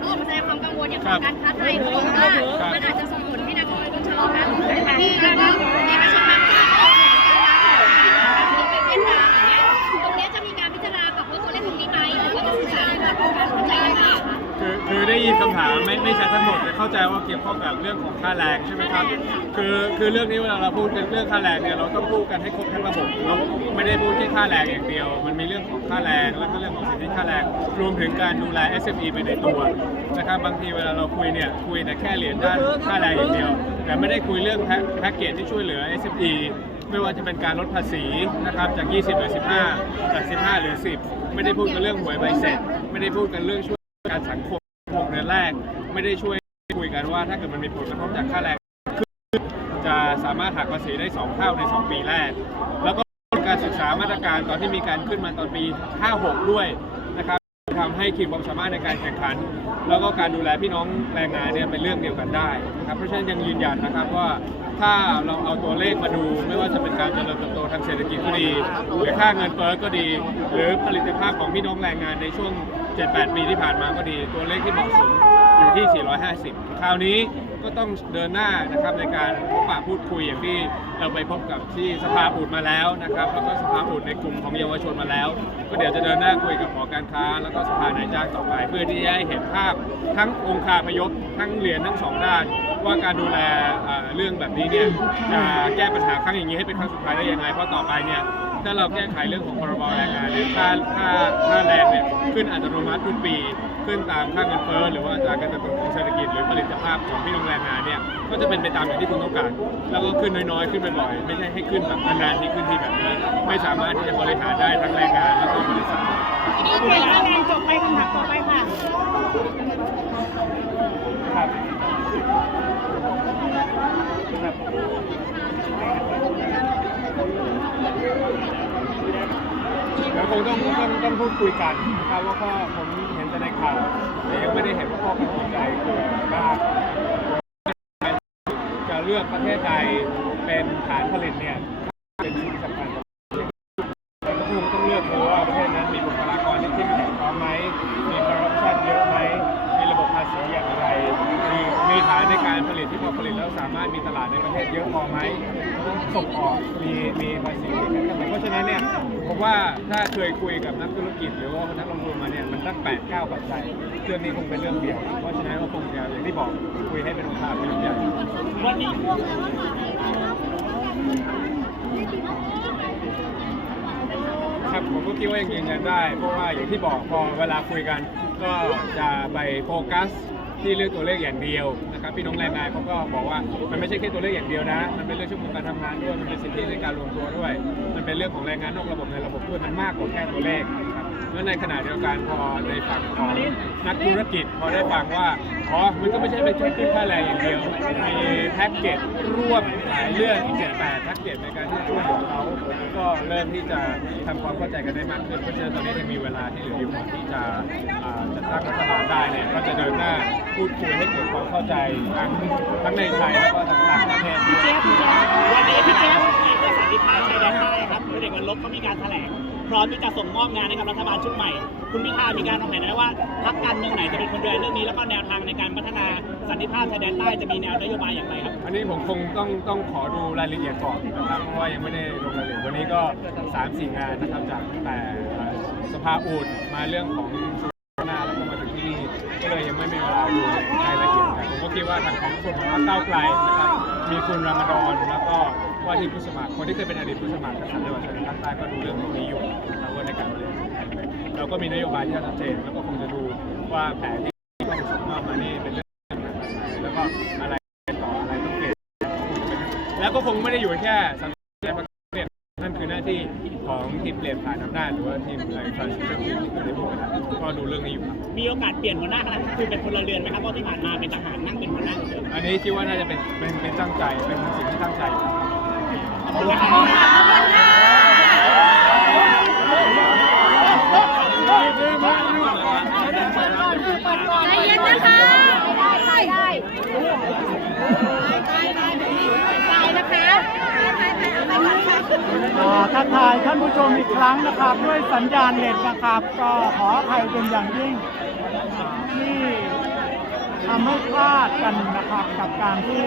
ก็ออกมาแสดงความกังวลอย่างการค้าไทยเขาบอกว่ามันอาจจะส่งผลให้นักลงทุนชะลอการลงทุนค่ะแล้วก็ำถามไม่ไม่ชัดทั้งหมดแต่เข้าใจว่าเกี่ยวข้องกับเรื่องของค่าแรงใช่ไหมครับ คือคือเรื่องนี้เวลาเราพูดกันเรื่องค่าแรงเนี่ยเราต้องพูดกันให้ครบทั้งระบบเราไม่ได้พูดแค่ค่าแรงอย่างเดียว มันมีเรื่องของค่าแรงแล้วก็เรื่องของสิทธิค่าแรงรวมถึงการดูแล SME ไปในตัวนะครับบางทีเวลาเราคุยเนี่ยคุยแต่แค่เหรียญด้านค่าแรงอย่างเดียว แต่ไม่ได้คุยเรื่องแพ็คแพ็กเกจที่ช่วยเหลือ SME ไม่ว่าจะเป็นการลดภาษีนะครับจาก 20หลือ 15 จาก 15หลือ 10 ไม่ได้พูดกันเรื่องหวยใบเสร็จ ไม่ได้พูดกันเรื่องช่วยการสังคม หกเดือนแรก ไม่ได้ช่วยคุยกันว่า ถ้าเกิดมันมีผลกระทบจากค่าแรงขึ้นจะสามารถหักภาษีได้ 2 เท่าใน 2 ปีแรก แล้วก็การศึกษามาตรการตอนที่มีการขึ้นมาตอนปี 56 ด้วย ทำให้ขีดความสามารถในการแข่งขัน แล้วก็การดูแลพี่น้องแรงงานเนี่ยเป็นเรื่องเดียวกันได้นะครับเพราะฉะนั้นยังยืนยันนะครับว่าถ้าเราเอาตัวเลขมาดู ไม่ว่าจะเป็นการเจริญเติบโตทางเศรษฐกิจก็ดีหรือค่าเงินเฟ้อก็ดี หรือผลิตภาพของพี่น้องแรงงานในช่วง 7-8 ปีที่ผ่านมาก็ดี ตัวเลขที่เหมาะสม ที่ 450 คราวนี้ก็ต้องเดินหน้านะครับในการพบปะพูดคุยอย่างที่เราไปพบกับที่สภาอูดมาแล้วนะครับแล้วก็สภาอูดในกลุ่มของเยาวชนมาแล้ว ก็เดี๋ยวจะเดินหน้าคุยกับหอการค้า แล้วก็สภานายจ้างต่อไป เพื่อที่จะให้เห็นภาพทั้งองค์คาพยพทั้งเหรียญทั้งสองด้าน ว่าการดูแลเอ่อเรื่องแบบนี้เนี่ยจะแก้ปัญหาครั้งอย่างนี้ให้เป็นครั้งสุดท้ายได้ยังไงเพราะต่อไปเนี่ยถ้าเราแก้ไขเรื่องของพรบแรงงานเนี่ยค่าค่าค่าแรงเนี่ยขึ้นอัตโนมัติทุกปี ขึ้นตามค่าเงินเฟ้อหรือว่าอัตราการเติบโตของเศรษฐกิจหรือผลิตภาพของพี่น้องแรงงานเนี่ยก็จะเป็นไปตามอย่างที่คุณต้องการ แล้วก็ขึ้นน้อยๆ ขึ้นบ่อยๆไม่ใช่ให้ขึ้นแบบนานๆที่ขึ้นที่แบบนี้ ไม่สามารถที่จะบริหารได้ทั้งแรงงานแล้วก็บริษัทโอเคคะแนนจบไปคำถามต่อไปค่ะครับครับเดี๋ยวคงต้องต้องต้องพูดคุยกันนะครับว่าข้อผมเห็นแต่ใน ข่าวแต่ยังไม่ได้เห็นว่าข้อกังวใจคืออะไรบ้างจะเลือกประเทศใดเป็นฐานผลิตเนี่ยเป็นสิ่งที่สำคัญเราก็คงต้องเลือกดูว่าประเทศนั้นมีบุคลากรที่เข้มแข็งพร้อมไหมมีคอร์รัปชันเยอะไหมมีระบบภาษีอย่างไร มีมีฐานในการผลิตที่พอผลิตแล้วสามารถมีตลาดในประเทศเยอะพอไหมส่งออกมีมีภาษีเพราะฉะนั้นเนี่ย ผมว่าถ้าเคยคุยกับนักธุรกิจหรือว่านักลงทุนมาเนี่ยมันตั้งแปดเก้าปัจจัยเรื่องนี้คงเป็นเรื่องเดียว เพราะฉะนั้นก็คงจะอย่างที่บอกคุยให้เป็นองค์การเป็นเรื่องใหญ่วันนี้ครับผมก็คิดว่ายังยืนยันได้ เพราะว่าอย่างที่บอกพอเวลาคุยกันก็จะไปโฟกัสที่เรื่องตัวเลขอย่างเดียว นะครับพี่น้องแรงงานเขาก็บอกว่ามันไม่ใช่แค่ตัวเลขอย่างเดียวนะ มันเป็นเรื่องชั่วโมงการทำงานด้วยมันเป็นสิทธิในการรวมตัวด้วย มันเป็นเรื่องของแรงงานนอกระบบในระบบด้วยมันมากกว่าแค่ตัวเลข แล้วในขณะเดียวกันพอในฝั่งของนักธุรกิจพอได้ฟังว่าอ๋อมันก็ไม่ใช่เป็นแค่ขึ้นค่าแรงอย่างเดียวมีแพ็กเกจร่วมหลายเรื่องอีกเจ็ดแปดแพ็กเกจในการที่จะช่วยเหลือเขาก็เริ่มที่จะทำความเข้าใจกันได้มากขึ้นเพราะฉะนั้นตอนนี้ยังมีเวลาที่เหลืออยู่ก่อที่จะอ่าจัดตั้งรัฐบาลได้เนี่ยก็จะเดินหน้าพูดคุยให้เกิดความเข้าใจทั้งทั้งในไทยแล้วก็ทั้งต่างประเทศด้วยเจ๊พี่เจ๊วันนี้พี่เจ๊ทีเพื่อสันติภาพชายแดนใต้ครับพลเอกวันลบเขามีการแถลง พร้อมที่จะส่งมอบงานให้กับรัฐบาลชุดใหม่ คุณพิธามีการวางแผนไว้ว่าพรรคการเมืองไหนจะเป็นคนดูแลเรื่องนี้แล้วก็แนวทางในการพัฒนาสันติภาพชายแดนใต้จะมีแนวนโยบายอย่างไรครับ อันนี้ผมคงต้องต้องขอดูรายละเอียดก่อนนะครับเพราะว่ายังไม่ได้ลงรายละเอียดวันนี้ก็3ามสี่งานนะครับจากแต่สภาอูดมาเรื่องของสุนาแล้วก็มาถึงที่นี่ก็เลยยังไม่มีเวลาดูรายละเอียดแต่ผมก็คิดว่าทางของส่วนของพรรคก้าวไกลนะครับมีคุณรามฎอนแล้วก็ ว่าที่ผู้สมัครคนที่เคยเป็นอดีตผู้สมัครนะครับจังหวัดชายแดนภาคใต้ก็ดูเรื่องพวกนี้อยู่นะครับว่าในการบริหารจัดการเราก็มีนโยบายที่ชัดเจนแล้วก็คงจะดูว่าแผนที่ต้องส่งมอบมานี่เป็นเรื่องแบบไหนแล้วก็อะไรต่ออะไรต้องเปลี่ยนแล้วก็คงไม่ได้อยู่แค่สังคมเปลี่ยนนั่นคือหน้าที่ของทีมเปลี่ยนผ่านอำนาจหรือว่าทีมอะไร transition team ที่เคยได้พูดกันนะก็ดูเรื่องนี้อยู่ครับมีโอกาสเปลี่ยนหัวหน้าคณะคือเป็นพลเรือนไหมครับเพราะที่ผ่านมาเป็นทหารนั่งเป็นหัวหน้าเหมือนเดิมอันนี้คิดว่าน่าจะเป็นเป็นเป็นตั้งใจเป็นสิ่งที่ตั้งใจ ใจเย็นนะคะได้ได้ได้นะคะทักทายท่านผู้ชมอีกครั้งนะครับ ด้วยสัญญาณเน็ตนะครับ ก็ขออภัยเป็นอย่างยิ่งที่ทำให้พลาดกันนะครับกับการที่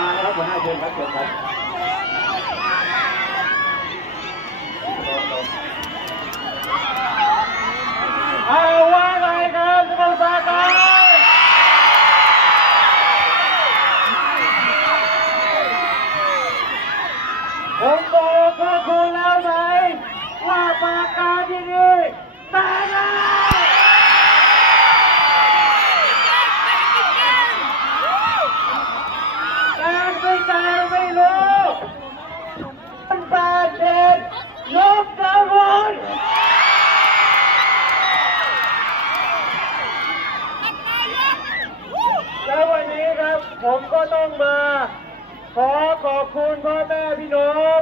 มาแล้วกว่าห้าคนครับทุกคน ยกกระบวนแล้ววันนี้ครับผมก็ต้องมา ขอขอบคุณพ่อแม่พี่น้อง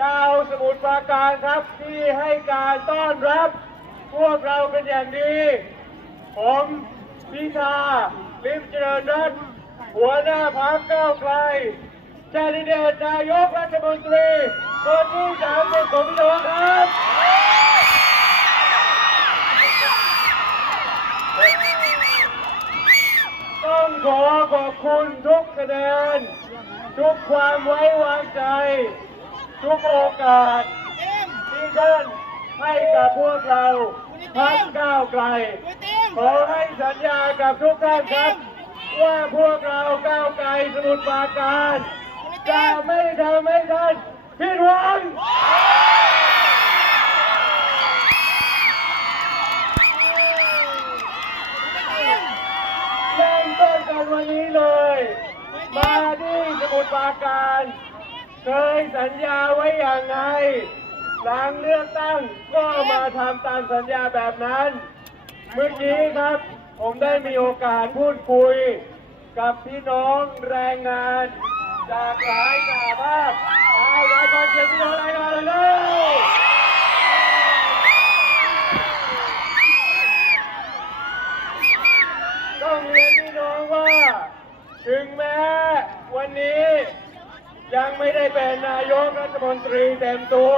ชาวสมุทรปราการครับที่ให้การต้อนรับ พวกเราเป็นอย่างดี ผมพิธาลิมเจริญรัตน์หัวหน้าพรรคก้าวไกลแคนดิเดตนายกรัฐมนตรี คนที่สามสิบของพี่น้องครับต้องขอขอบคุณทุกคะแนน ทุกความไว้วางใจ ทุกโอกาส ที่ท่านให้กับพวกเราพักก้าวไกล ขอให้สัญญากับทุกท่านครับ ว่าพวกเราก้าวไกลสมุทรปราการจะไม่ทำให้ท่าน ผิดหวังเริ่มต้นกันวันนี้เลย มาที่สมุทรปราการ เคยสัญญาไว้อย่างไงหลังเลือกตั้งก็มาทำตามสัญญาแบบนั้น เมื่อกี้ครับ ผมได้มีโอกาสพูดคุย กับพี่น้องแรงงาน จากหลายสาภาพ รายการเชียร์พี่น้องแรงงานเลยเร็วต้องเรียนพี่น้องว่า ถึงแม้วันนี้ยังไม่ได้เป็นนายกรัฐมนตรีเต็มตัว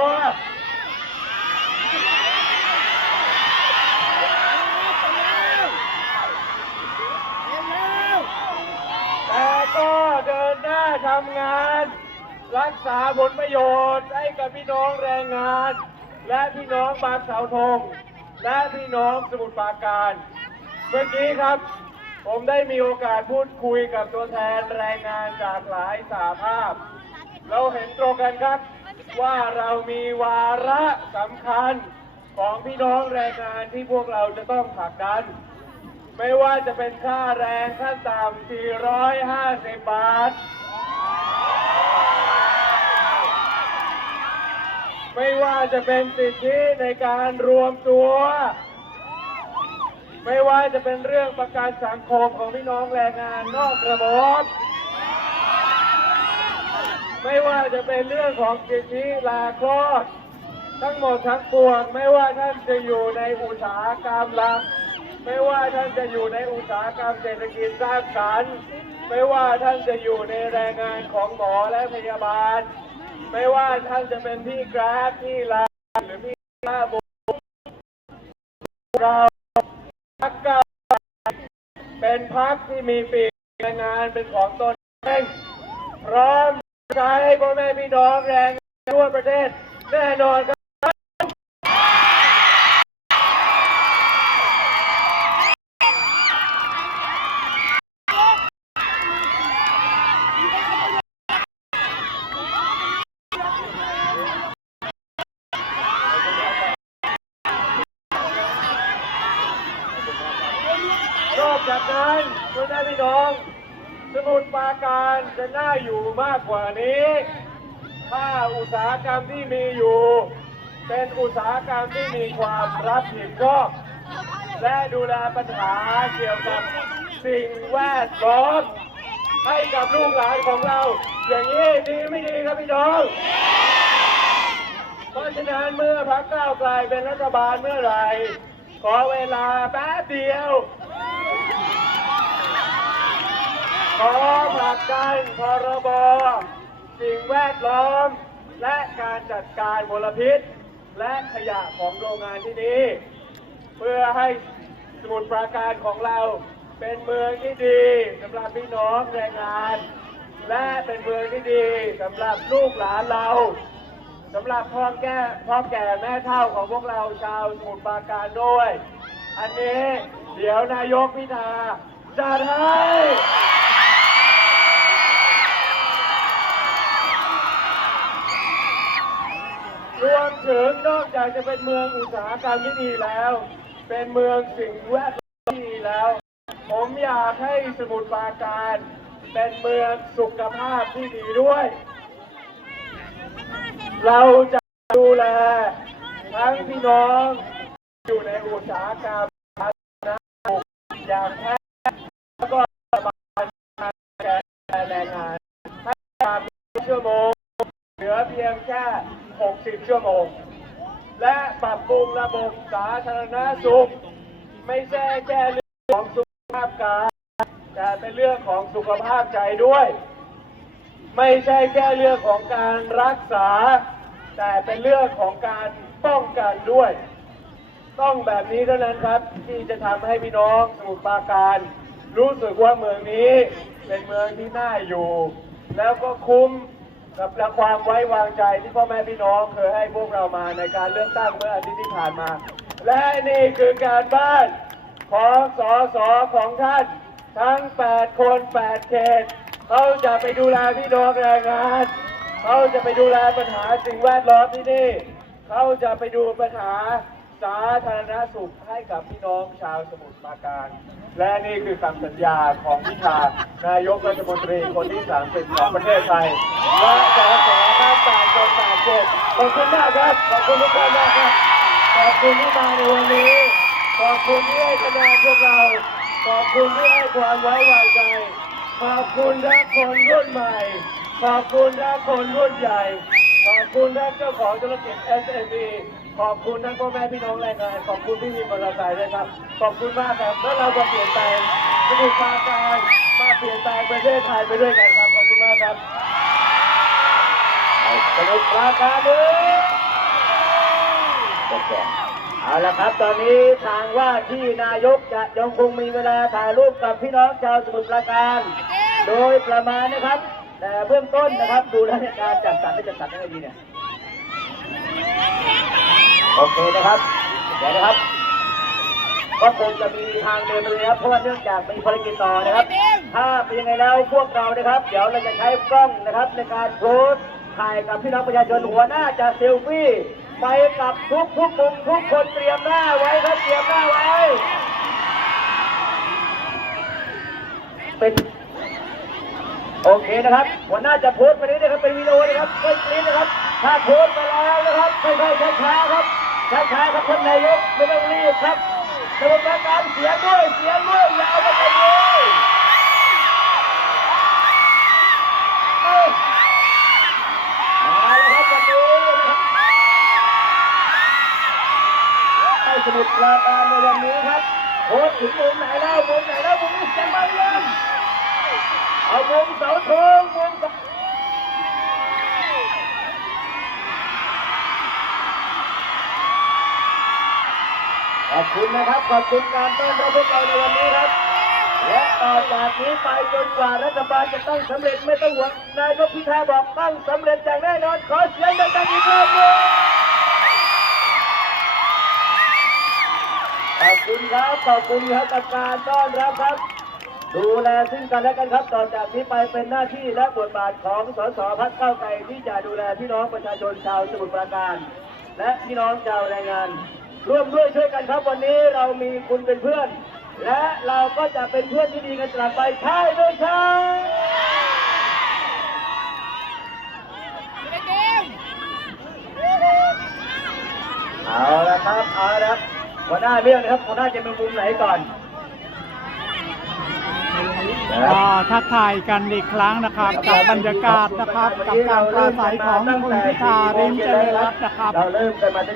แต่ก็เดินหน้าทำงาน รักษาผลประโยชน์ให้กับพี่น้องแรงงาน และพี่น้องบางเสาธงและพี่น้องสมุทรปราการ เมื่อกี้ครับ ผมได้มีโอกาสพูดคุยกับตัวแทนแรงงานจากหลายสาภาพ เราเห็นตรงกันครับ ว่าเรามีวาระสำคัญของพี่น้องแรงงานที่พวกเราจะต้องผลักดัน ไม่ว่าจะเป็นค่าแรงขั้นต่ำ450 บาท ไม่ว่าจะเป็นสิทธิในการรวมตัว ไม่ว่าจะเป็นเรื่องประกันสังคมของพี่น้องแรงงานนอกระบบไม่ว่าจะเป็นเรื่องของสิทธิลาคลอด ทั้งหมดทั้งปวงไม่ว่าท่านจะอยู่ในอุตสาหกรรมหลักไม่ว่าท่านจะอยู่ในอุตสาหกรรมเศรษฐกิจสร้างสรรค์ ไม่ว่าท่านจะอยู่ในแรงงานของหมอและพยาบาล ไม่ว่าท่านจะเป็นพี่กราฟพี่ลาหรือพี่ลาบุเราพักเก้าเป็นพักที่มีปีกแรงงานเป็นของตนเองพร้อมใช้พ่อแม่พี่น้องแรงทั่วประเทศแน่นอนครับ นอกจากนั้นคุณแม่พี่น้อง สมุทรปราการ จะน่าอยู่มากกว่านี้ ถ้าอุตสาหกรรมที่มีอยู่ เป็นอุตสาหกรรมที่มีความรับผิดชอบและดูแลปัญหาเกี่ยวกับสิ่งแวดล้อมให้กับลูกหลานของเรา อย่างนี้ดีไม่ดีครับพี่น้อง เพราะฉะนั้นเมื่อพรรคก้าวไกลเป็นรัฐบาลเมื่อไหร่ ขอเวลาแป๊บเดียว ขอผลักดันพรบสิ่งแวดล้อม และการจัดการมลพิษ และขยะของโรงงานที่นี้ เพื่อให้สมุทรปราการของเราเป็นเมืองที่ดีสำหรับพี่น้องแรงงาน และเป็นเมืองที่ดีสำหรับลูกหลานเราสำหรับพ่อแก่พ่อแก่แม่เฒ่าของพวกเราชาวสมุทรปราการด้วย อันนี้เดี๋ยวนายกพิธาจัดให้ รวมถึงนอกจากจะเป็นเมืองอุตสาหกรรมที่ดีแล้ว เป็นเมืองสิ่งแวดล้อมที่ดีแล้ว ผมอยากให้สมุทรปราการ เป็นเมืองสุขภาพที่ดีด้วย เราจะดูแลทั้งพี่น้องอยู่ในอุตสาหกรรมนะอย่างแท้แล้วก็บานแกแรงงานให้การชั่วโมงเหลือเพียงแค่ 60 ชั่วโมง และปรับปรุงระบบสาธารณสุข ไม่ใช่แค่เรื่องของสุขภาพกายแต่เป็นเรื่องของสุขภาพใจด้วย ไม่ใช่แค่เรื่องของการรักษา แต่เป็นเรื่องของการป้องกันด้วย ต้องแบบนี้เท่านั้นครับ ที่จะทำให้พี่น้องสมุทรปราการ รู้สึกว่าเมืองนี้เป็นเมืองที่น่าอยู่ แล้วก็คุ้ม กับความไว้วางใจที่พ่อแม่พี่น้องเคยให้พวกเรามาในการเลือกตั้งเมื่ออาทิตย์ที่ผ่านมา และนี่คือการบ้านของสอสอของท่าน ทั้ง 8 คน 8 เขตเขาจะไปดูแลพี่น้องแรงงานเขาจะไปดูแลปัญหาสิ่งแวดล้อมที่นี่เขาจะไปดูปัญหา สาธารณสุขให้กับพี่น้องชาวสมุทรปราการ และนี่คือคำสัญญาของพิธานายกรัฐมนตรีคนที่ 30 ของประเทศไทยและสอสอข้าต่างคนต่างเขตขอบคุณมากครับ ขอบคุณทุกคนมากครับขอบคุณที่มาในวันนี้ ขอบคุณที่ให้คะแนนพวกเรา ขอบคุณที่ให้ความไว้วางใจ ขอบคุณทั้งคนรุ่นใหม่ ขอบคุณทั้งคนรุ่นใหญ่ ขอบคุณทั้งเจ้าของธุรกิจ SME ขอบคุณทั้งพ่อแม่พี่น้องแรงงานขอบคุณที่มีมอเตอร์ไซค์ด้วยครับ ขอบคุณมากครับแล้วเราจะเปลี่ยนแปลงสมุทรปราการมาเปลี่ยนแปลงประเทศไทยไปด้วยกันครับ ขอบคุณมากครับสมุทรปราการเลยเอาละครับ ตอนนี้ทางว่าที่นายกจะยังคงมีเวลาถ่ายรูปกับพี่น้องชาวสมุทรปราการ โดยประมาณนะครับ แต่เบื้องต้นนะครับ ดูแล้วเนี่ยการจัดสรรไม่จัดสรรยังไงดีเนี่ย โอเคนะครับ เดี๋ยวนะครับ ก็คงจะมีทางเดินไปเลยนะครับ เพราะว่าเนื่องจากมีภารกิจต่อนะครับ ถ้าเป็นยังไงแล้วพวกเรานะครับ เดี๋ยวเราจะใช้กล้องนะครับ ในการโพสต์ถ่ายกับพี่น้องประชาชนหัวหน้าจะเซลฟี่ไปกับทุกทุกๆมุมทุกคนเตรียมหน้าไว้ครับเตรียมหน้าไว้ เป็นโอเคนะครับ หัวหน้าจะโพสต์ไปนี้นะครับเป็นวิดีโอนะครับไม่กรี๊ดนะครับ ถ้าโพสต์ไปแล้วนะครับค่อยๆช้าๆครับ ช้าๆครับท่านนายกไม่ต้องรีบครับสมุทรปราการเสียด้วยเสียด้วยอย่าเอาไปเลยเอ้ยมาเลยครับวันนี้นะครับไอ้สมุทรปราการในวันนี้ครับโค้ชถึงมุมไหนแล้วมุมไหนแล้วมุมนี้เสียงมาเลยเอามุมเสาธงมุมเสา ข อบคุณนะครับ ขอบคุณการต้อนรับพวกเราในวันนี้ครับ และต่อจากนี้ไปจนกว่ารัฐบาลจะตั้งสำเร็จไม่ต้องห่วงนายกพิธาบอกตั้งสำเร็จอย่างแน่นอนขอเสียงดังๆอีกรอบหนึงขอบคุณครับขอบคุณครับกับการต้อนรับครับ ดูแลซึ่งกันและกันครับ ต่อจากนี้ไปเป็นหน้าที่และบทบาทของสสพักเก้าวไกลที่จะดูแลพี่น้องประชาชนชาวสมุทรปราการ และพี่น้องชาวแรงงาน ร่วมด้วยช่วยกันครับวันนี้เรามีคุณเป็นเพื่อน และเราก็จะเป็นเพื่อนที่ดีกันตลอดไปใช่ไหมครับเอาละครับเอาละครับหัวหน้าเรื่องนะครับหัวหน้าจะเป็นมุมไหนก่อนนะครับ ก็ทักทายกันอีกครั้งนะครับกับบรรยากาศนะครับ กับการปราศัยของคุณพิธาริมเจริญรัตน์นะครับ เราเริ่มกันมาตั้งแต่